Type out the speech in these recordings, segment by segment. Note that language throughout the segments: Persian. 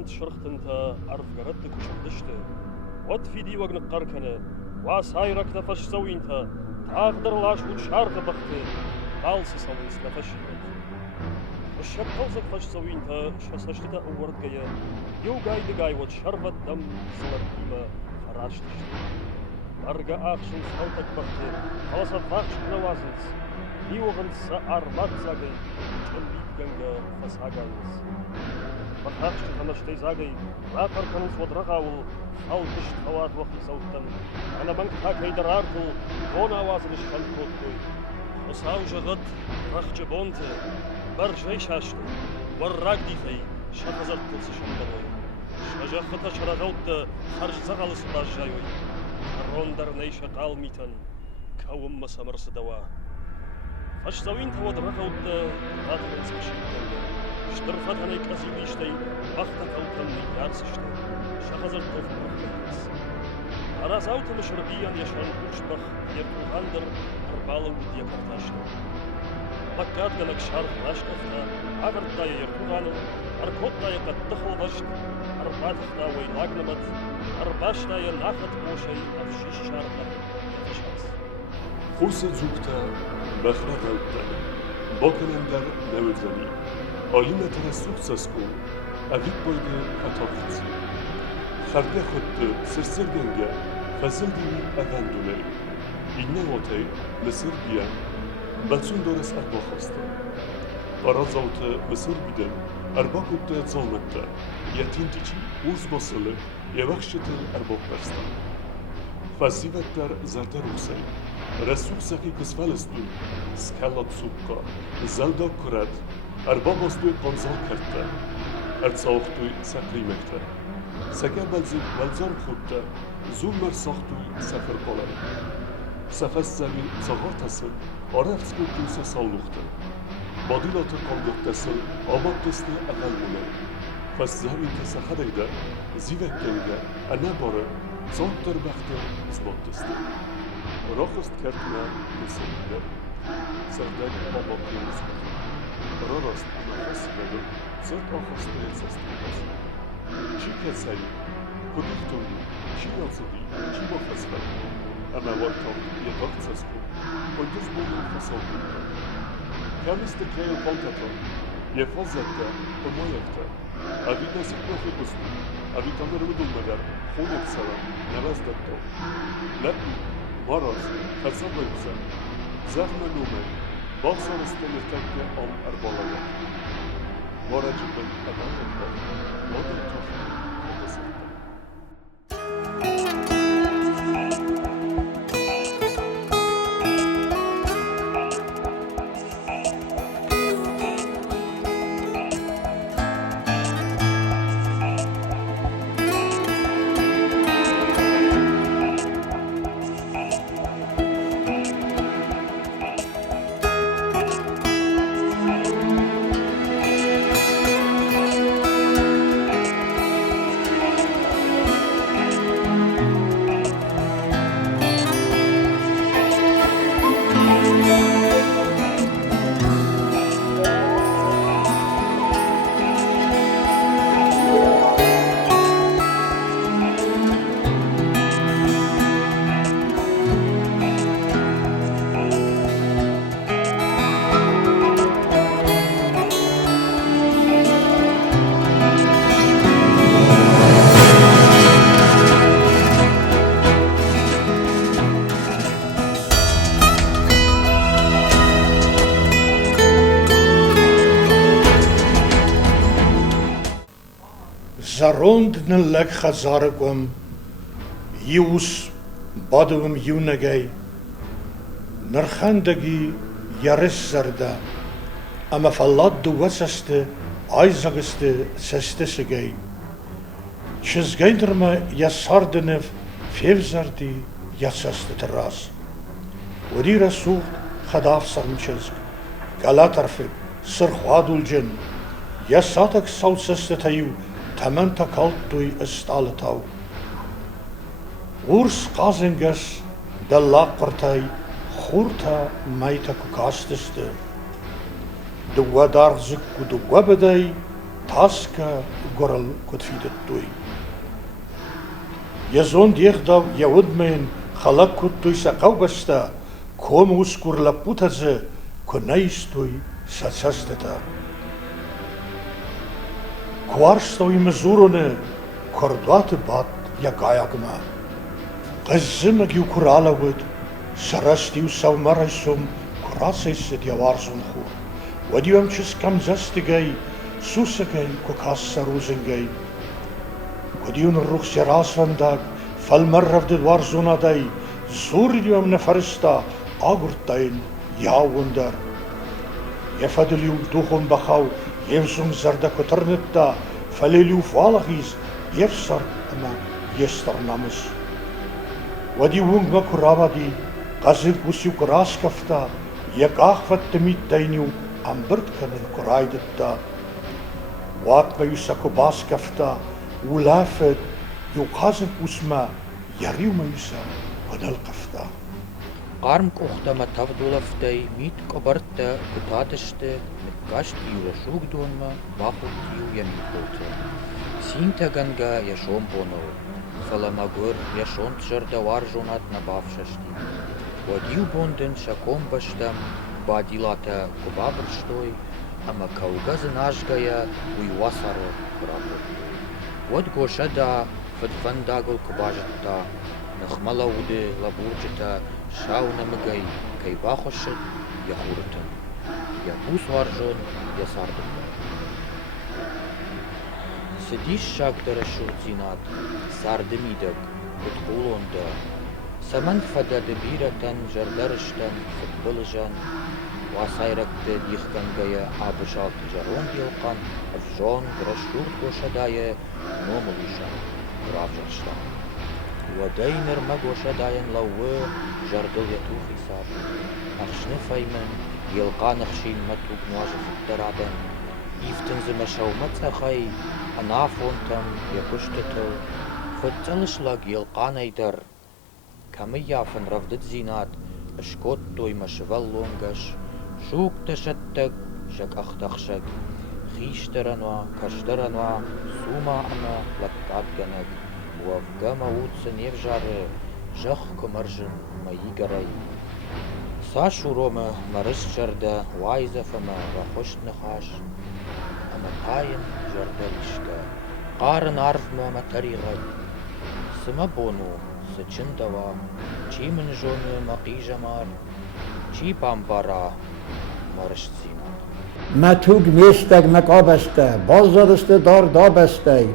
خنت شرختنت عرف قردك وشردشت وطفي دي وقن قركنه واسايرك نفش سوينت تاقدر لاش وتشارك بخت بالس سويس نفشيت الشب قوزك فش سوينت شسشت اورد جايا يو جاي دجاي وتشربت دم صور ديما فراشتشت أرجع أخشن صوتك بخت خلاص فاخش نوازنس يوغن سأر ماتزاجي توليد جنجا فساجانس بخاخش تنشتي زاجي راقر كنس ودرغاول خالتشت خوات وقت صوتن أنا بنك تاكي درارتل غونا وازنش فانكوتوي وصاو جغد رخج بونت برجي شاشت وراك ديفي شخزر كلس شنبروي شجاختا شرغوت خرج زغل صداج جايوي روندر نيشا قال ميتن كوم مسامر سدوا فاش سوين تود رغوت قاتل انسكشيتن شترفت هنيك أزيبيشتي بختا كوتن يارسشتي شخزر توف برخيس أرازاوت مشربيا يشان وشبخ يركو غاندر أربالو وديا كرتاشتو بكات جنك شارك راشكفتا أغر دايا يركو غانو أركوت دايا قد دخل غشت أربات خدا ويلاقنمت أرباش دايا ناخت بوشي أفشيش شاركا يتشاس خوص زوكتا بخرا غوتا باكنندر نوزني آلينا ترسوك ساسكو أفيد بويدي كتابيتي خرده خود سرسر گنگه فزل دینی اغندونه اینه واتای مصر بیان بچون دارس اربا خواسته قرازاوت مصر بیدن اربا کده زانکته یتین دیچی اوز باسله یوخشت اربا برستن فزیوت در زرده روسای رسوک سکی کسفلستون سکالات سوکا زلدا کرد اربا باستوی قنزال کرده ارتساوختوی سقریمکته سکه بلزار خودتا زون مر ساختوی سفر قالari. سفس زمین زغار تسل آرفت گوتوی سالوخته. بادیلات قلدق تسل آباد تسته اقل مونه. فس زمین تسخده ایده زیوک گنگه انه باره زاد در بخته ازباد تسته. راخست کرتنا مثل ایده سردگ آباد تیزده. را راست اما خست بده زرد آخسته سسته بازه. چی کسایی؟ کدیفتونی؟ چی نازدی؟ چی با فسفل؟ اما وارتان یه داخت سسکو پایدوز بودن فسال بودن کمیست کهیل پانتاتان یه فازده پمایفته اوی نسید نفی بستو اوی تامر ودون مدر خونت سرم نوزدد دو لبی ماراز فسال بایبزن زغم نومه باقصار استمرتکه آم اربالایت مارجبن ادام اکبر مادر تافت کدسد Zarondne lek khazarakwam yus badwam yunagay narkhandagi yaris zarda ama fallad wasaste aizagaste sestesegay chizgaynderma yasardenev fevzardi yasaste terras wadi rasul khadaf sarmchizg galatarfik sirkhwaduljen yasatak salsaste tayu Tamanta kaltui estaletau. Urs qazingas de laqpartij khurta maita kukasteste. De wadarzik de wabadai taska gorrel kutfidet tui. Je zoon diegdav je udmeen galak kutui sa kaubasta, kom uskur la putaze, konaistui sa tsasteta. Kwarstoi mezurone, kordate bat ja gayagma. Gazimag ju kurala wud, sarastiu sav maraisum, kurasais et javarsun chur. Wadiu amchis kamzastigay, susagay kokassa ruzengay. Wadiu nruch seras vandag, fal marravdid warzunaday, zuridu am nefarista, agurtain jawundar. Jefadiliu duchon bachaw, jevsum zarda koternetta, faleliu valagis, jefsar ama jestar namus. Wadiu unga kuravadi, gaziv gusiu kuraskafta, jagachvat temitainiu, Ambertkanen koraidetta, Watma yusako baskafta, Ulafet, Yukazen usma, Yariuma yusa, Wadalkafta. Arm kohta ma tavdulaftay, mit kobarta, kutateste, mit gast jura shugdonma, wachut ju yamikote. Sinta ganga yashompono, falamagur yashont jarda warjonat na bavshashti. Wadiu bonden shakom bashtam, Badilata kubabrstoi, ama kaugazan ashgaya uiwasaro kurabo. Wad goshada fadvandagol kubajata, nakhmala ude laburjata, shauna magay, kay bakhoshet yahuratan. Yabus warjon yasardum. Sedish shagdara shurzinat, sardemidag, kutkulonda, Saman fada de biratan jardarishtan futboljan wasayrakte dixkangaya abishalt jaron yilqan afjon grashurt goshadaye nomulishan gravjashtan. Wadayner magoshadayen lawe jardil yatuhisar. Achshnefaymen yilqan achshin matuk nwajafutaradan. Iften zimashaw matzachay anafontam yakushtato. Futsalishlag yilqan aydar. Kamiya van ravdit zinat, ashkot toy mashval longash, shuk tashattag, shak achtachshag, khishtaranwa, kashtaranwa, suma ama lakkat ganag, wavgama utsen evjare, jach komarjan maigaray. Sashuroma marishjarda, waizafama, rakhosht nakhash, amatayen jardalishka, qaran arvma matarigay, simabonu, Sachindava, Chimanjone Maqijamar, Chipambara, Marshzina. Matug mestag makabasta, bazadasta dar dabasta,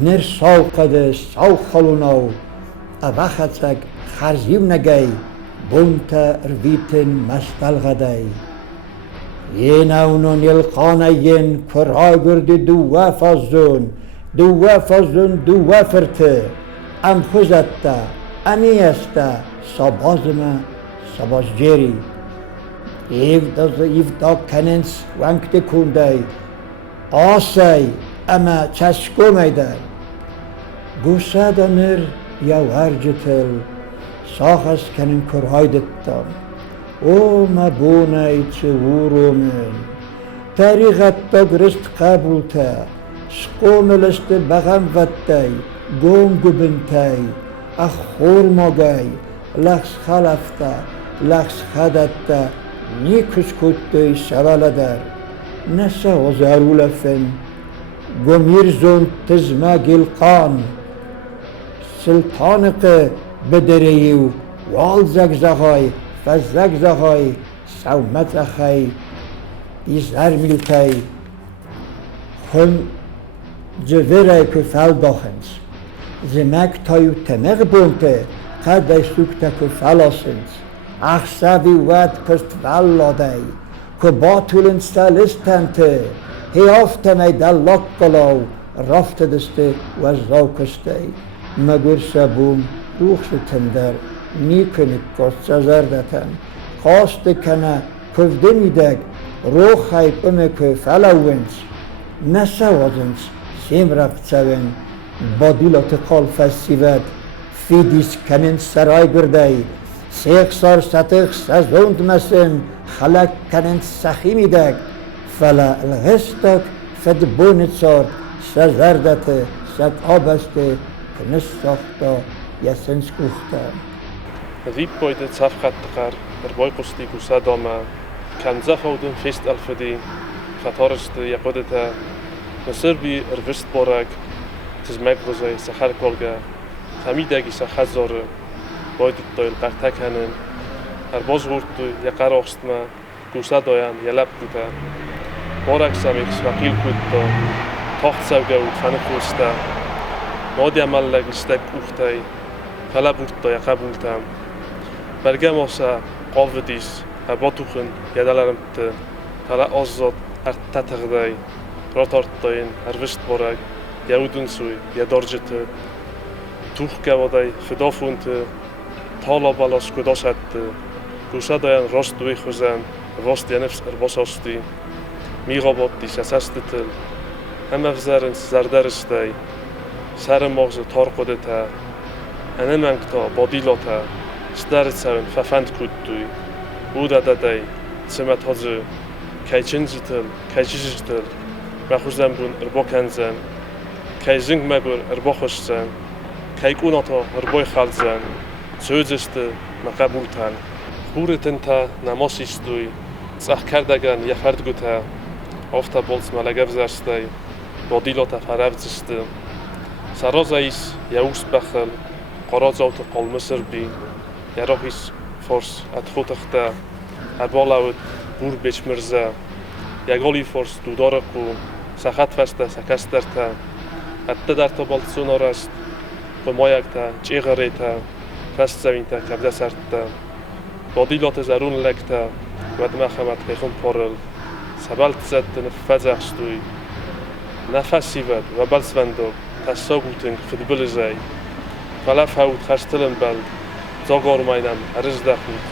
nir sauqade, sauqalunau, avachatsak, kharzimnagay, bunta rviten mastalgaday. Yenaunon yelqanayen, kuragurdi duwa fazun, duwa ferte, am khuzatta, Aniesta, sabazma, sabazjeri. Evda kanens wankte kunday. Asay, ama chashkomayday. Gusadanir yawarjitel. Sahas kanen kurhaydettam. O mabunay tsuvurumen. Tariqatta grist qabulta. Shkomeleste bagam vattay. Gongubintay. Akhor mogay, lakhs khalafta, lakhs khadatta, nikus kutte shavaladar. Nasa ozarulafen, gomirzon tizma gilqan, sultanıqı bedereyiv, wal zagzagay, fazzagzagay, savmatzakhay, izar miltay, khun jeveray kufal dokhens. Zemek tayu temer bunte, kaday sukta kufalasens. Achsavi wad kust valladay, kubatulin stalistante, heaftanay dallakkalau, raftadiste wazzaukaste. Magur sabum, ruchsutender, nikunik kostsazardatan, kaste kana kuvdenidag, rochai umeke falawens, nasawazens, simraftsavens, Badilot qalfasivat, fidis kanen saray birday, seksar satıq sazondmasın, xalak kanen saximidag, fala alghestak, فد بونتسار سزردته سد آبسته کنستاختا یسنس کوختا Wie beide Zafgatgar, der Boykosti Kusadoma, kan Zafauden fest alfedi, Katariste Yakodeta, Serbi Ervistborag, tis Megvose, Saharkolga, Hamidagi Sahazor, Boyditoil Partakanen, Arbozwurtu Yakarostma, Kusadoyan, Yalapkuta, Borak Samix, Vakilkuto, Tochtsaugau, Fanekusta, Modiamallag Stek Uchtai, Falaburto Yakabultam, Bergamosa, Qovdis, Abotuchen, Yadalarmte, Tala Ozot, Artatagday, Rotortoin, Arvistborag, Yaudensui, Yadorjete, Tuchgavodai, Fedofunte, Talabalos Kudosette, Kusadoyan Rostwihuzan, Vostianefs Erbososti, Mirobotis Asastetel, Hamavzarens Zardaristay, Saramogze Torkodeta, Anemangta, Bodilota, Starcauen Fafandkutui, Udadadai, Zimathozu, Kaichinzitel, Kaichizitel, Mahuzambun Erbokanzan, Kaizingmagur Erbochoszan, Kaikunoto Erboichalzan, Zözeste Makabultan, Huretenta Namosistui, Zachkardagan Yafardguta, Oftabolz Malagavzarstai, Bodilota Faravziste, Sarozais Yausbachel, Qorazauta Qolmisirbi, Yarohis Fors Atkhutachta, Arbolawut Burbech Mirza, Yagoli Fors Dudoraku, Sakhatvasta Sakastarta, Attadarta Boltsunorast, Pomoyakta, Chighareta, Fastzavinta Kabdasarta, Bodilota Zarun Lekta, Wadmachamat Kechum Porel, Sabaltzat Fazachstui, Nafasivad, Wabalsvandog, Tassoguting Fidbilizai, Falafaut Hastelenbald, Zogormainam, Arizdachut,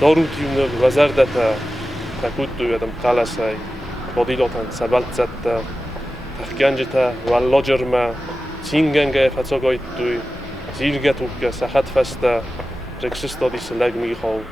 Dorut Yunel, Vazardata, Takutu Adam Kalasai, Bodilotan, Sabaltzata, Tachganjita, Vallogerma, Zinganga Fatsogoitui, Zilgatuka, Sahatfasta, Rexistodis Lagmihol,